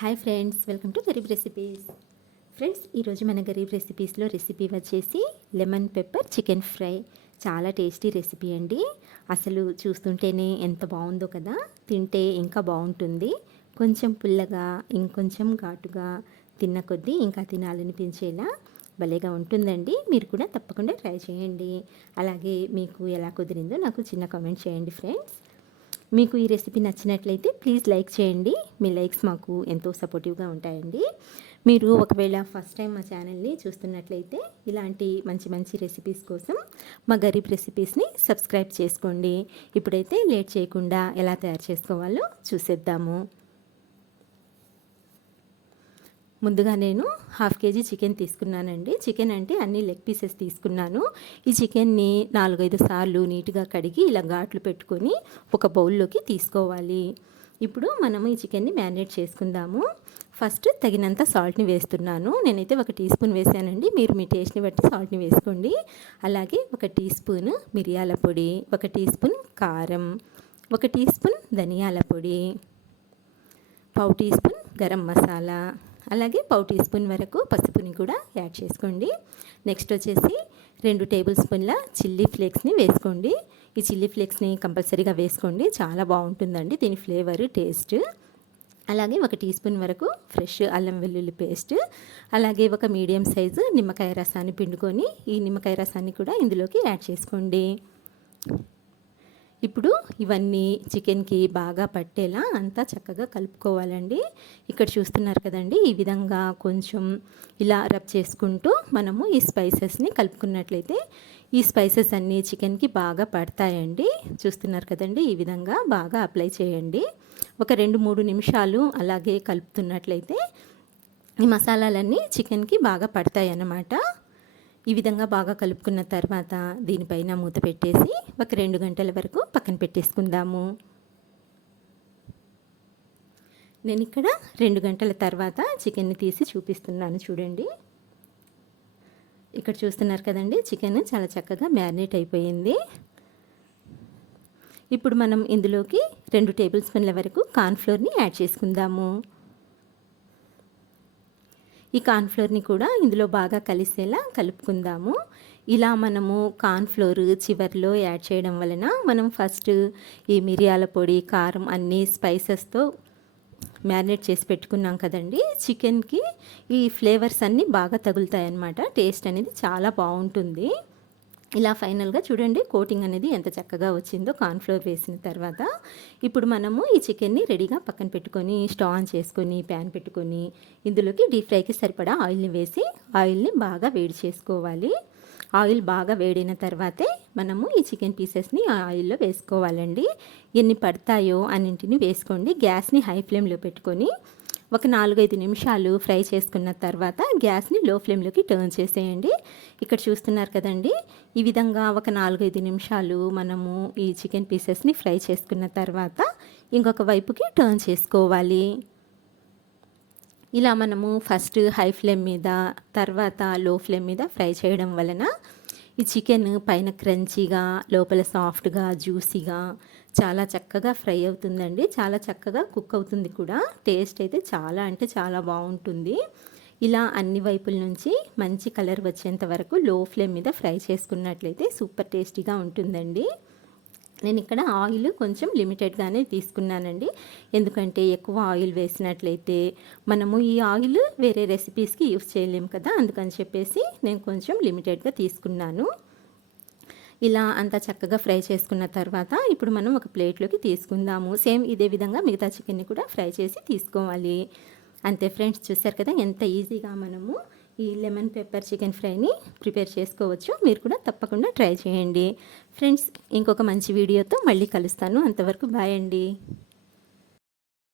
Hi friends, welcome to Garib recipes. Friends, ఈరోజు మన Garib రెసిపీస్లో recipe వచ్చేసి లెమన్ పెప్పర్ చికెన్ ఫ్రై. చాలా టేస్టీ రెసిపీ అండి. అసలు చూస్తుంటేనే ఎంత బాగుందో కదా, తింటే ఇంకా బాగుంటుంది. కొంచెం పుల్లగా, ఇంకొంచెం ఘాటుగా, తిన్న కొద్దీ ఇంకా తినాలనిపించేలా భలేగా ఉంటుందండి. మీరు కూడా తప్పకుండా ట్రై చేయండి. అలాగే మీకు ఎలా కుదిరిందో నాకు చిన్న కామెంట్ చేయండి ఫ్రెండ్స్. మీకు ఈ రెసిపీ నచ్చినట్లయితే ప్లీజ్ లైక్ చేయండి. మీ లైక్స్ మాకు ఎంతో సపోర్టివ్గా ఉంటాయండి. మీరు ఒకవేళ ఫస్ట్ టైం మా ఛానల్ని చూస్తున్నట్లయితే ఇలాంటి మంచి మంచి రెసిపీస్ కోసం మా గరీబ్ రెసిపీస్ని సబ్స్క్రైబ్ చేసుకోండి. ఇప్పుడైతే లేట్ చేయకుండా ఎలా తయారు చేసుకోవాలో చూసేద్దాము. ముందుగా నేను 1/2 కేజీ చికెన్ తీసుకున్నానండి. చికెన్ అంటే అన్ని లెగ్ పీసెస్ తీసుకున్నాను. ఈ చికెన్ని 4-5 సార్లు నీట్గా కడిగి ఇలా ఘాట్లు పెట్టుకొని ఒక బౌల్లోకి తీసుకోవాలి. ఇప్పుడు మనము ఈ చికెన్ని మ్యారినేట్ చేసుకుందాము. ఫస్ట్ తగినంత సాల్ట్ని వేస్తున్నాను. నేనైతే 1 టీ స్పూన్ వేసానండి. మీరు మీ టేస్ట్ని బట్టి సాల్ట్ని వేసుకోండి. అలాగే 1 టీ స్పూన్ మిరియాల పొడి, 1 టీ స్పూన్ కారం, 1 టీ స్పూన్ ధనియాల పొడి, 1/2 టీ స్పూన్ గరం మసాలా, అలాగే 1/2 టీ స్పూన్ వరకు పసుపుని కూడా యాడ్ చేసుకోండి. నెక్స్ట్ వచ్చేసి 2 టేబుల్ స్పూన్ల చిల్లీ ఫ్లేక్స్ని వేసుకోండి. ఈ చిల్లీ ఫ్లేక్స్ని కంపల్సరీగా వేసుకోండి, చాలా బాగుంటుందండి దీని ఫ్లేవర్, టేస్ట్. అలాగే 1 టీ స్పూన్ వరకు ఫ్రెష్ అల్లం వెల్లుల్లి పేస్ట్, అలాగే 1 మీడియం సైజు నిమ్మకాయ రసాన్ని పిండుకొని ఈ నిమ్మకాయ రసాన్ని కూడా ఇందులోకి యాడ్ చేసుకోండి. ఇప్పుడు ఇవన్నీ చికెన్కి బాగా పట్టేలా అంతా చక్కగా కలుపుకోవాలండి. ఇక్కడ చూస్తున్నారు కదండి, ఈ విధంగా కొంచెం ఇలా రబ్ చేసుకుంటూ మనము ఈ స్పైసెస్ని కలుపుకున్నట్లయితే ఈ స్పైసెస్ అన్నీ చికెన్కి బాగా పడతాయండి. చూస్తున్నారు కదండి, ఈ విధంగా బాగా అప్లై చేయండి. ఒక 2-3 నిమిషాలు అలాగే కలుపుతున్నట్లయితే ఈ మసాలాలన్నీ చికెన్కి బాగా పడతాయి అన్నమాట. ఈ విధంగా బాగా కలుపుకున్న తర్వాత దీనిపైన మూత పెట్టేసి ఒక 2 గంటల వరకు పక్కన పెట్టేసుకుందాము. నేను ఇక్కడ 2 గంటల తర్వాత చికెన్ని తీసి చూపిస్తున్నాను చూడండి. ఇక్కడ చూస్తున్నారు కదండి, చికెన్ చాలా చక్కగా మ్యారినేట్ అయిపోయింది. ఇప్పుడు మనం ఇందులోకి 2 టేబుల్ స్పూన్ల వరకు కార్న్ఫ్లోర్ని యాడ్ చేసుకుందాము. ఈ కార్న్ఫ్లోర్ని కూడా ఇందులో బాగా కలిసేలా కలుపుకుందాము. ఇలా మనము కార్న్ఫ్లోర్ చివరిలో యాడ్ చేయడం వలన మనం ఫస్ట్ ఈ మిరియాల పొడి, కారం అన్ని స్పైసెస్తో మ్యారినేట్ చేసి పెట్టుకున్నాం కదండి, చికెన్కి ఈ ఫ్లేవర్స్ అన్నీ బాగా తగులుతాయి అన్నమాట. టేస్ట్ అనేది చాలా బాగుంటుంది. ఇలా ఫైనల్గా చూడండి, కోటింగ్ అనేది ఎంత చక్కగా వచ్చిందో కార్న్ఫ్లోర్ వేసిన తర్వాత. ఇప్పుడు మనము ఈ చికెన్ని రెడీగా పక్కన పెట్టుకొని స్టవ్ ఆన్ చేసుకొని ప్యాన్ పెట్టుకొని ఇందులోకి డీప్ ఫ్రైకి సరిపడా ఆయిల్ని వేసి ఆయిల్ని బాగా వేడి చేసుకోవాలి. ఆయిల్ బాగా వేడిన తర్వాతే మనము ఈ చికెన్ పీసెస్ని ఆయిల్లో వేసుకోవాలండి. ఎన్ని పడతాయో అన్నింటిని వేసుకోండి. గ్యాస్ని హై ఫ్లేమ్లో పెట్టుకొని ఒక 4-5 నిమిషాలు ఫ్రై చేసుకున్న తర్వాత గ్యాస్ని లో ఫ్లేమ్లోకి టర్న్ చేసేయండి. ఇక్కడ చూస్తున్నారు కదండి, ఈ విధంగా ఒక 4-5 నిమిషాలు మనము ఈ చికెన్ పీసెస్ని ఫ్రై చేసుకున్న తర్వాత ఇంకొక వైపుకి టర్న్ చేసుకోవాలి. ఇలా మనము ఫస్ట్ హై ఫ్లేమ్ మీద, తర్వాత లో ఫ్లేమ్ మీద ఫ్రై చేయడం వలన ఈ చికెన్ పైన క్రంచీగా, లోపల సాఫ్ట్గా, జ్యూసీగా చాలా చక్కగా ఫ్రై అవుతుందండి. చాలా చక్కగా కుక్ అవుతుంది కూడా. టేస్ట్ అయితే చాలా అంటే చాలా బాగుంటుంది. ఇలా అన్ని వైపుల నుంచి మంచి కలర్ వచ్చేంత వరకు లో ఫ్లేమ్ మీద ఫ్రై చేసుకున్నట్లయితే సూపర్ టేస్టీగా ఉంటుందండి. నేను ఇక్కడ ఆయిల్ కొంచెం లిమిటెడ్గానే తీసుకున్నానండి. ఎందుకంటే ఎక్కువ ఆయిల్ వేసినట్లయితే మనము ఈ ఆయిల్ వేరే రెసిపీస్కి యూస్ చేయలేము కదా, అందుకని చెప్పేసి నేను కొంచెం లిమిటెడ్గా తీసుకున్నాను. ఇలా అంతా చక్కగా ఫ్రై చేసుకున్న తర్వాత ఇప్పుడు మనం ఒక ప్లేట్లోకి తీసుకుందాము. సేమ్ ఇదే విధంగా మిగతా చికెన్ని కూడా ఫ్రై చేసి తీసుకోవాలి. అంతే ఫ్రెండ్స్, చూసారు కదా ఎంత ఈజీగా మనము ఈ లెమన్ పెప్పర్ చికెన్ ఫ్రైని ప్రిపేర్ చేసుకోవచ్చు. మీరు కూడా తప్పకుండా ట్రై చేయండి ఫ్రెండ్స్. ఇంకొక మంచి వీడియోతో మళ్ళీ కలుస్తాను. అంతవరకు బాయ్ అండి.